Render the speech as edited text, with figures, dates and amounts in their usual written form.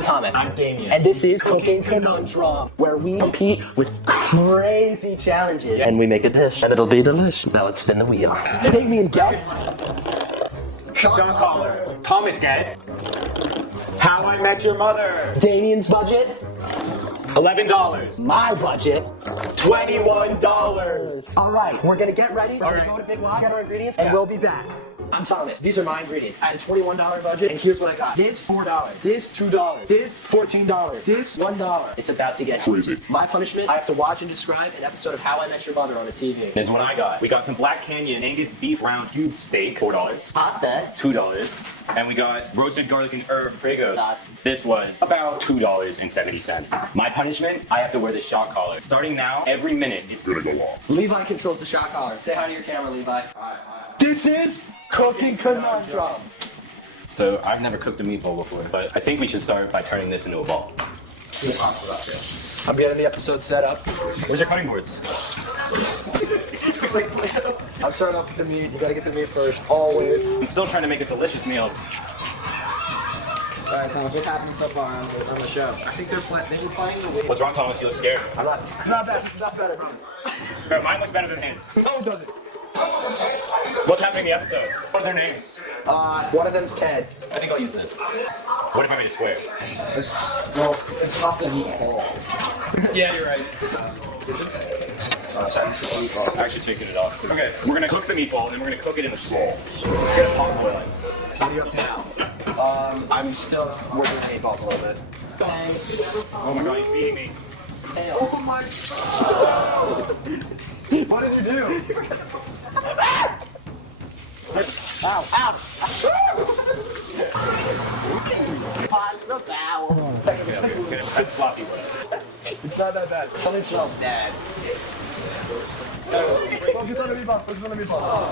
I'm Thomas. I'm Damian. And this is Cooking Conundrum, where we compete with crazy challenges. And we make a dish, and it'll be delicious. Now let's spin the wheel. Damian gets... John Collar. Thomas gets How I Met Your Mother. Damian's budget, $11. my budget, $21. All right, we're gonna get ready. We're All gonna right. go to Big Y, get our ingredients, and we'll be back. I'm Thomas. These are my ingredients. I had a $21 budget, and here's what I got. This, $4. This, $2. This, $14. This, $1. It's about to get crazy. My punishment, I have to watch and describe an episode of How I Met Your Mother on the TV. This is what I got. We got some Black Canyon Angus beef round cube steak, $4. Pasta. $2. And we got roasted garlic and herb Prego. Sauce. This was about $2.70. My punishment, I have to wear the shock collar. Starting now, every minute, it's gonna go long. Levi controls the shot collar. Say hi to your camera, Levi. Hi. This is Cooking Conundrum. So I've never cooked a meatball before, but I think we should start by turning this into a ball. I'm getting the episode set up. Where's your cutting boards? Looks like Play-Doh. I'm starting off with the meat. You gotta get the meat first, always. I'm still trying to make a delicious meal. All right, Thomas, what's happening so far on the show? I think they're playing the way. What's wrong, Thomas? You look scared. I'm not. It's not bad. It's not bad, I promise. Bro, mine looks better than his. No, it doesn't. What's happening in the episode? What are their names? One of them's Ted. I think I'll use this. What if I made a square? It's pasta meatball. Yeah, you're right. I should take it off. Okay, we're gonna cook the meatball and then we're gonna cook it in the salt. We're gonna pot boil it. So what are you up to now? I'm still working the meatballs a little bit. Oh my god, you're beating me. Oh my! What did you do? Ow! Ow! Pasta foul. Okay. That's sloppy, bro. It's not that bad. Something smells bad. Focus on the meatballs. Focus on the meatballs.